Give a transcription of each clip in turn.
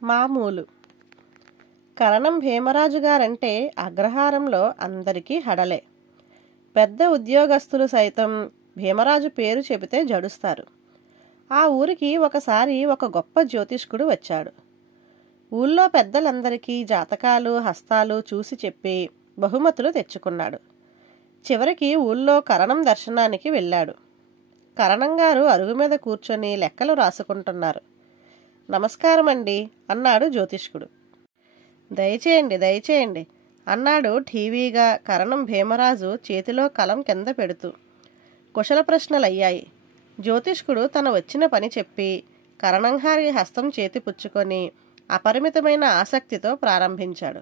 మామూలు. కరణం భీమరాజు గారంటే అగ్రహారంలో అందరికీ హడలే. పెద్ద ఉద్యోగస్తులు సైతం భీమరాజు పేరు చెబితే జడుస్తారు. ఆ ఊరికి ఒకసారి ఒక గొప్ప జ్యోతిష్కుడు వచ్చాడు. ఊళ్ళో పెద్దలందరికీ జాతకాలు హస్తాలు చూసి చెప్పి బహుమతులు తెచ్చుకున్నాడు. చివరికి ఊళ్ళో కరణం దర్శనానికి వెళ్ళాడు. కరణం గారు అరుగు మీద కూర్చొని లెక్కలు రాసుకుంటున్నారు. నమస్కారమండి అన్నాడు జ్యోతిష్కుడు. దయచేయండి దయచేయండి అన్నాడు ఠీవీగా కరణం భీమరాజు చేతిలో కలం కింద పెడుతూ. కుశల ప్రశ్నలయ్యాయి. జ్యోతిష్కుడు తన వచ్చిన పని చెప్పి కరణంగారి హస్తం చేతి పుచ్చుకొని అపరిమితమైన ఆసక్తితో ప్రారంభించాడు.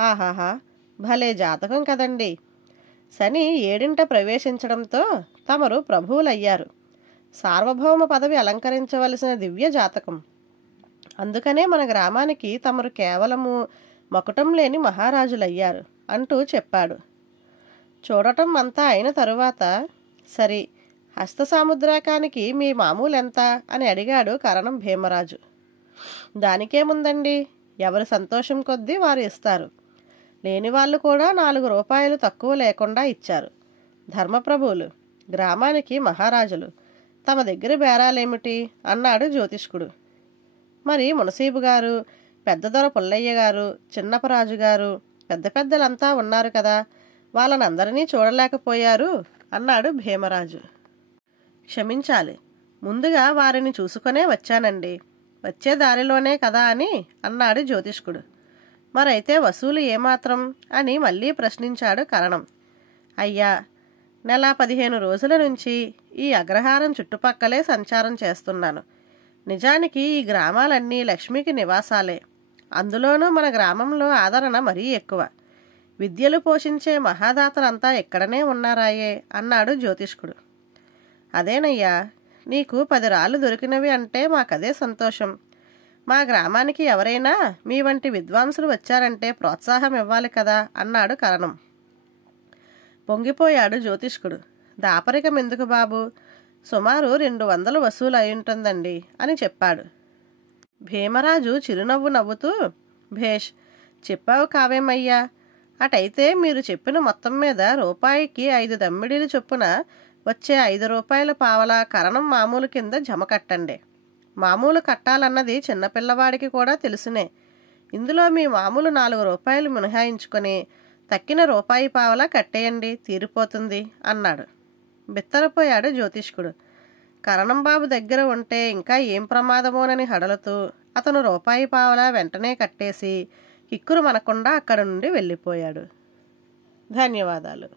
ఆహాహా, భలే జాతకం కదండి. శని 7ంట ప్రవేశించడంతో తమరు ప్రభువులయ్యారు. సార్వభౌమ పదవి అలంకరించవలసిన దివ్య జాతకం. అందుకనే మన గ్రామానికి తమరు కేవలము మకుటం లేని మహారాజులయ్యారు అంటూ చెప్పాడు. చూడటం అంతా అయిన తరువాత, సరి, హస్త సాముద్రాకానికి మీ మామూలు ఎంత అని అడిగాడు కరణం భీమరాజు. దానికేముందండి, ఎవరి సంతోషం కొద్దీ వారు ఇస్తారు. లేని వాళ్ళు కూడా 4 రూపాయలు తక్కువ లేకుండా ఇచ్చారు. ధర్మప్రభువులు, గ్రామానికి మహారాజులు, తమ దగ్గర బేరాలేమిటి అన్నాడు జ్యోతిష్కుడు. మరి మునసీబు గారు, పెద్ద దొర పుల్లయ్య గారు, చిన్నపరాజు గారు, పెద్ద పెద్దలంతా ఉన్నారు కదా, వాళ్ళనందరినీ చూడలేకపోయారు అన్నాడు భీమరాజు. క్షమించాలి, ముందుగా వారిని చూసుకునే వచ్చానండి. వచ్చే దారిలోనే కదా అని అన్నాడు జ్యోతిష్కుడు. మరైతే వసూలు ఏమాత్రం అని మళ్ళీ ప్రశ్నించాడు కరణం. అయ్యా, నెల 15 రోజుల నుంచి ఈ అగ్రహారం చుట్టుపక్కలే సంచారం చేస్తున్నాను. నిజానికి ఈ గ్రామాలన్నీ లక్ష్మికి నివాసాలే. అందులోనూ మన గ్రామంలో ఆదరణ మరీ ఎక్కువ. విద్యలు పోషించే మహాదాతలంతా ఇక్కడనే ఉన్నారాయే అన్నాడు జ్యోతిష్కుడు. అదేనయ్యా, నీకు 10 రాళ్ళు దొరికినవి అంటే మాకదే సంతోషం. మా గ్రామానికి ఎవరైనా మీ వంటి విద్వాంసులు వచ్చారంటే ప్రోత్సాహం ఇవ్వాలి కదా అన్నాడు కరణం. పొంగిపోయాడు జ్యోతిష్కుడు. దాపరికం ఎందుకు బాబు, సుమారు 200 వసూలు అయ్యుంటుందండి అని చెప్పాడు. భీమరాజు చిరునవ్వు నవ్వుతూ, భేష్, చెప్పావు కావేమయ్యా. అటైతే మీరు చెప్పిన మొత్తం మీద రూపాయికి 5 దమ్మిడీలు చొప్పున వచ్చే 5 రూపాయల పావలా కరణం మామూలు కింద జమ కట్టండి. మామూలు కట్టాలన్నది చిన్నపిల్లవాడికి కూడా తెలుసునే. ఇందులో మీ మామూలు 4 రూపాయలు మినహాయించుకొని తక్కిన రూపాయి పావలా కట్టేయండి, తీరిపోతుంది అన్నాడు. బిత్తరపోయాడు జ్యోతిష్కుడు. కరణంబాబు దగ్గర ఉంటే ఇంకా ఏం ప్రమాదమోనని హడలుతూ అతను రూపాయి పావలా వెంటనే కట్టేసి కిక్కురు మనకుండా అక్కడి నుండి వెళ్ళిపోయాడు. ధన్యవాదాలు.